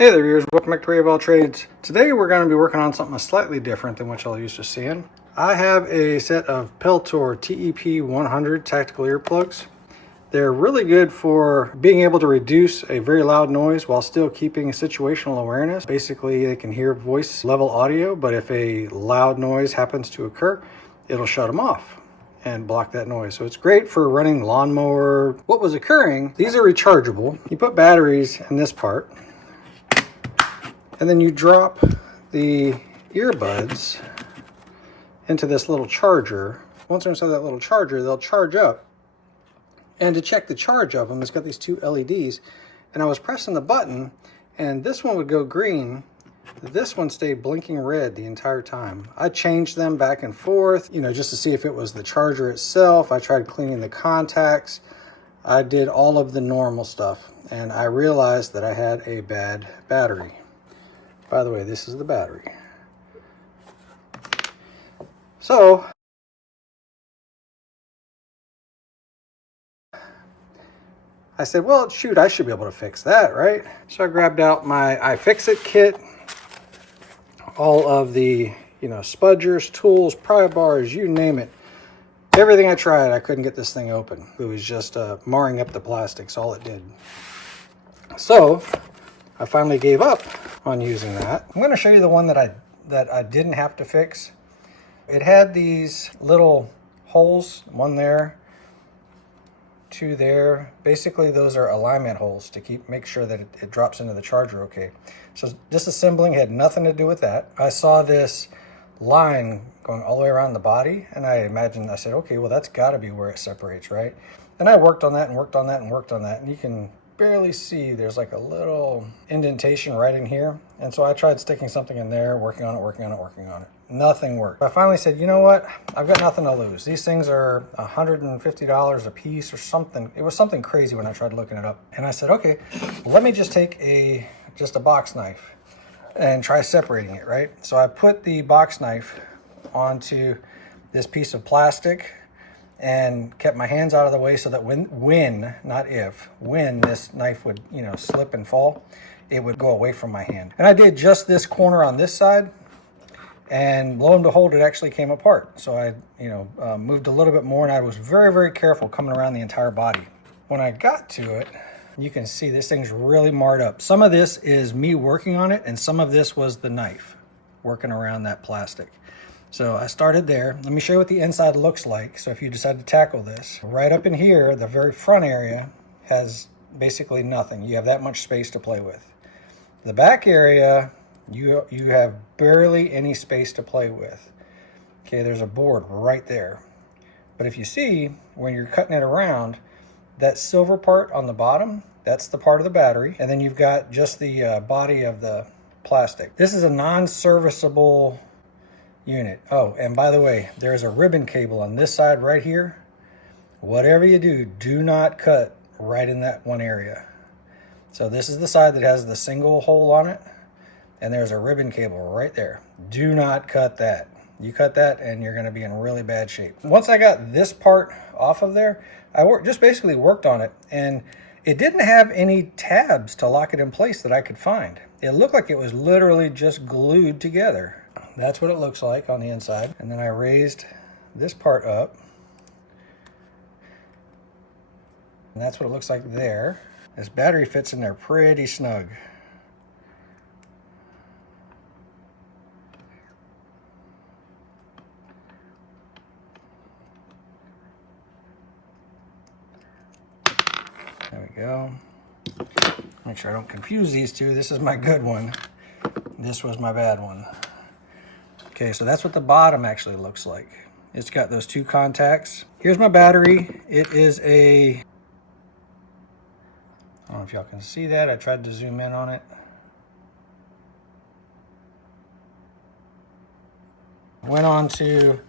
Hey there viewers, welcome back to Ray of All Trades. Today we're going to be working on something slightly different than what y'all used to seeing. I have a set of Peltor Tep-100 tactical earplugs. They're really good for being able to reduce a very loud noise while still keeping situational awareness. Basically, they can hear voice level audio, but if a loud noise happens to occur, it'll shut them off and block that noise. So it's great for running lawnmower. What was occurring, these are rechargeable. You put batteries in this part, and then you drop the earbuds into this little charger. Once they're inside that little charger, they'll charge up. And to check the charge of them, it's got these two LEDs. And I was pressing the button, and this one would go green. This one stayed blinking red the entire time. I changed them back and forth, just to see if it was the charger itself. I tried cleaning the contacts. I did all of the normal stuff, and I realized that I had a bad battery. By the way, this is the battery. So, I said, well, shoot, I should be able to fix that, right? So I grabbed out my iFixit kit, all of the, spudgers, tools, pry bars, you name it. Everything I tried, I couldn't get this thing open. It was just marring up the plastics, all it did. So, I finally gave up on using that. I'm going to show you the one that I didn't have to fix. It had these little holes, one there, two there. Basically, those are alignment holes to make sure that it drops into the charger okay. So disassembling had nothing to do with that. I saw this line going all the way around the body, and I said, okay, well, that's got to be where it separates, right? And I worked on that and worked on that and worked on that, and you can barely see there's like a little indentation right in here. And so I tried sticking something in there, working on it. Nothing worked. I finally said, you know what? I've got nothing to lose. These things are $150 a piece or something. It was something crazy when I tried looking it up. And I said, okay, well, let me just take just a box knife and try separating it, right? So I put the box knife onto this piece of plastic and kept my hands out of the way so that when, not if, when this knife would, slip and fall, it would go away from my hand. And I did just this corner on this side, and lo and behold, it actually came apart. So I, moved a little bit more, and I was very, very careful coming around the entire body. When I got to it, you can see this thing's really marred up. Some of this is me working on it, and some of this was the knife working around that plastic. So I started there. Let me show you what the inside looks like. So if you decide to tackle this, right up in here, the very front area has basically nothing. You have that much space to play with. The back area, you have barely any space to play with. Okay, there's a board right there. But if you see, when you're cutting it around, that silver part on the bottom, that's the part of the battery. And then you've got just the body of the plastic. This is a non-serviceable unit. Oh, and by the way, there's a ribbon cable on this side right here. Whatever you do, do not cut right in that one area. So this is the side that has the single hole on it, and there's a ribbon cable right there. Do not cut that. You cut that and you're going to be in really bad shape. Once I got this part off of there, I just basically worked on it, and it didn't have any tabs to lock it in place that I could find. It looked like it was literally just glued together. That's what it looks like on the inside. And then I raised this part up, and that's what it looks like there. This battery fits in there pretty snug. There we go. Make sure I don't confuse these two. This is my good one. This was my bad one. Okay, so that's what the bottom actually looks like. It's got those two contacts. Here's my battery. It is I don't know if y'all can see that. I tried to zoom in on it. Went on to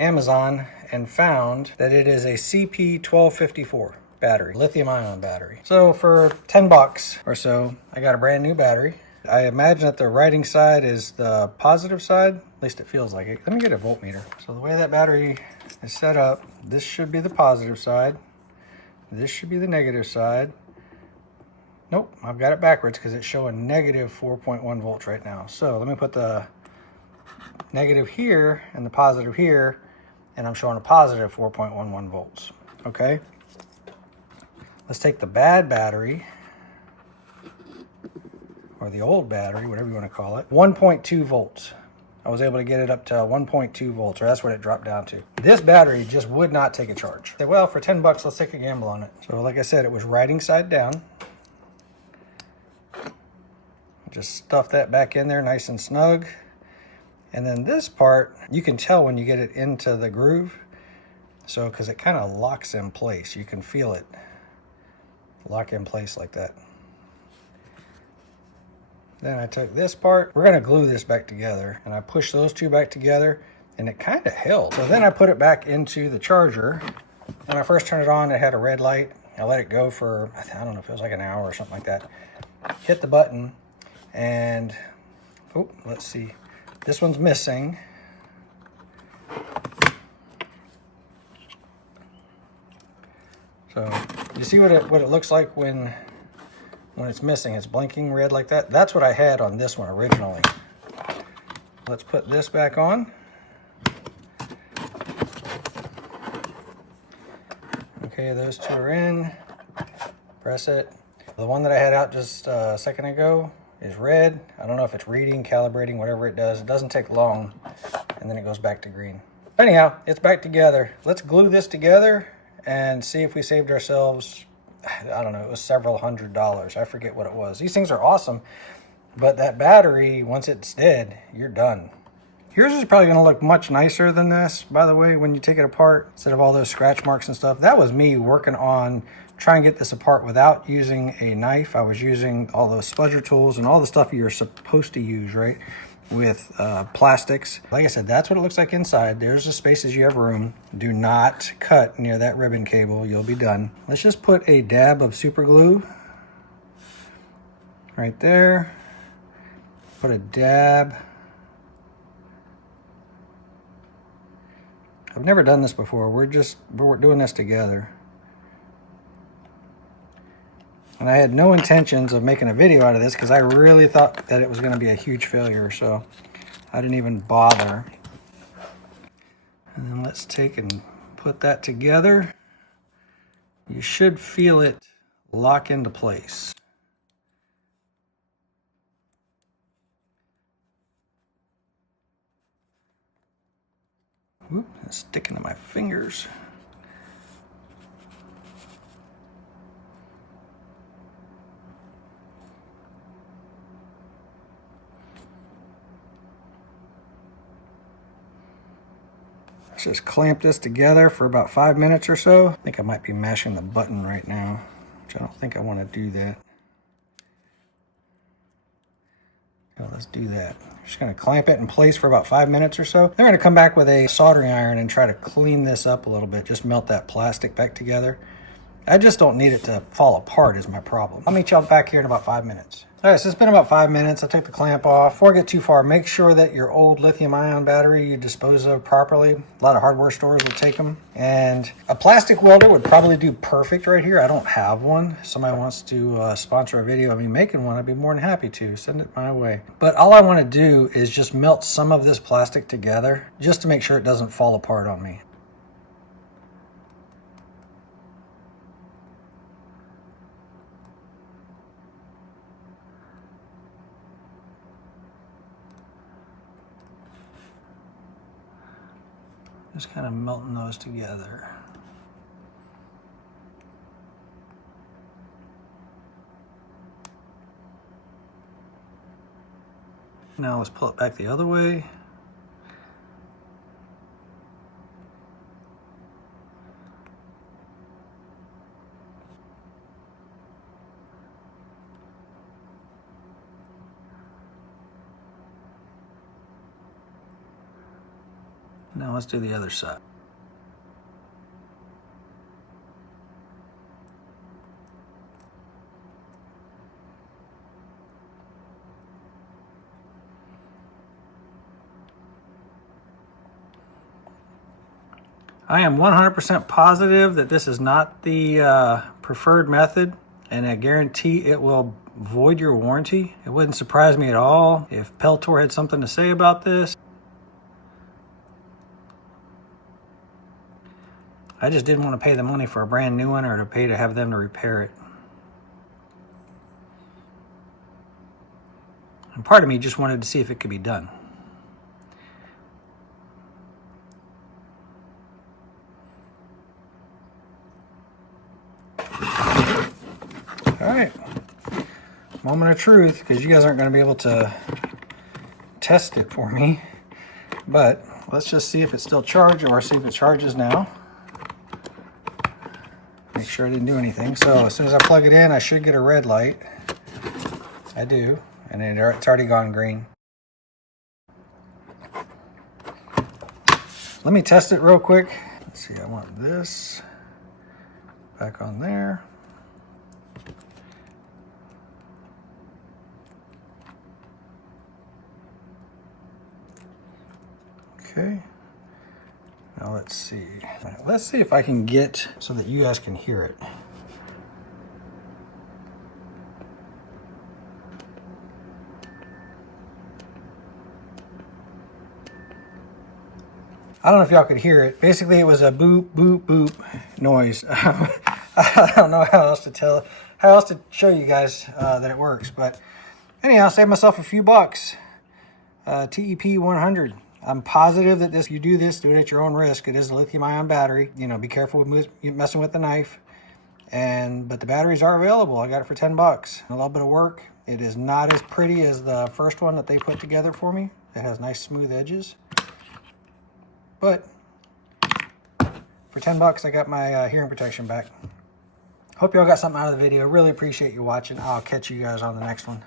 Amazon and found that it is a CP1254 battery, lithium-ion battery. So for 10 bucks or so, I got a brand new battery. I imagine that the writing side is the positive side. At least it feels like it. Let me get a voltmeter. So the way that battery is set up, this should be the positive side. This should be the negative side. Nope, I've got it backwards because it's showing negative 4.1 volts right now. So let me put the negative here and the positive here, and I'm showing a positive 4.11 volts. Okay, let's take the bad battery, or the old battery, whatever you want to call it, 1.2 volts. I was able to get it up to 1.2 volts, or that's what it dropped down to. This battery just would not take a charge. Say, well, for 10 bucks, let's take a gamble on it. So like I said, it was writing side down. Just stuff that back in there nice and snug. And then this part, you can tell when you get it into the groove. So, because it kind of locks in place. You can feel it lock in place like that. Then I took this part. We're going to glue this back together. And I pushed those two back together, and it kind of held. So then I put it back into the charger. When I first turned it on, it had a red light. I let it go for, I don't know if it was like an hour or something like that. Hit the button, and, oh, let's see. This one's missing. So you see what it looks like when it's missing. It's blinking red like that. That's what I had on this one originally. Let's put this back on. Okay, those two are in. Press it. The one that I had out just a second ago is red. I don't know if it's reading, calibrating, whatever it does. It doesn't take long, and then it goes back to green. Anyhow, it's back together. Let's glue this together and see if we saved ourselves, I don't know, it was several $100s. I forget what it was. These things are awesome, but that battery, once it's dead, you're done. Yours is probably going to look much nicer than this, by the way, when you take it apart, instead of all those scratch marks and stuff. That was me working on trying to get this apart without using a knife. I was using all those spudger tools and all the stuff you're supposed to use, right, with plastics. Like I said, that's what it looks like inside. There's the spaces you have room. Do not cut near that ribbon cable. You'll be done. Let's just put a dab of super glue right there. Put a dab. I've never done this before. We're doing this together. And I had no intentions of making a video out of this because I really thought that it was going to be a huge failure, so I didn't even bother. And then let's take and put that together. You should feel it lock into place. Whoop, it's sticking to my fingers. Let's just clamp this together for about 5 minutes or so. I think I might be mashing the button right now, which I don't think I want to do that. Oh, let's do that. Just going to clamp it in place for about 5 minutes or so. Then we're going to come back with a soldering iron and try to clean this up a little bit. Just melt that plastic back together. I just don't need it to fall apart is my problem. I'll meet y'all back here in about 5 minutes. All right, so it's been about 5 minutes. I'll take the clamp off. Before I get too far, make sure that your old lithium-ion battery you dispose of properly. A lot of hardware stores will take them. And a plastic welder would probably do perfect right here. I don't have one. If somebody wants to sponsor a video of me making one, I'd be more than happy to. Send it my way. But all I want to do is just melt some of this plastic together just to make sure it doesn't fall apart on me. Just kind of melting those together. Now let's pull it back the other way. Now let's do the other side. I am 100% positive that this is not the preferred method. and I guarantee it will void your warranty. It wouldn't surprise me at all if Peltor had something to say about this. I just didn't want to pay the money for a brand new one or to pay to have them to repair it. And part of me just wanted to see if it could be done. All right, moment of truth, because you guys aren't going to be able to test it for me. But let's just see if it's still charged, or see if it charges now. Make sure I didn't do anything. So as soon as I plug it in, I should get a red light. I do, and it's already gone green. Let me test it real quick. Let's see, I want this back on there. Okay, now let's see. Let's see if I can get so that you guys can hear it. I don't know if y'all could hear it. Basically, it was a boop, boop, boop noise. I don't know how else to show you guys that it works. But anyhow, saved myself a few bucks. Tep-100. I'm positive that you do it at your own risk. It is a lithium-ion battery. You know, be careful with messing with the knife. But the batteries are available. I got it for 10 bucks. A little bit of work. It is not as pretty as the first one that they put together for me. It has nice smooth edges. But for 10 bucks, I got my hearing protection back. Hope y'all got something out of the video. Really appreciate you watching. I'll catch you guys on the next one.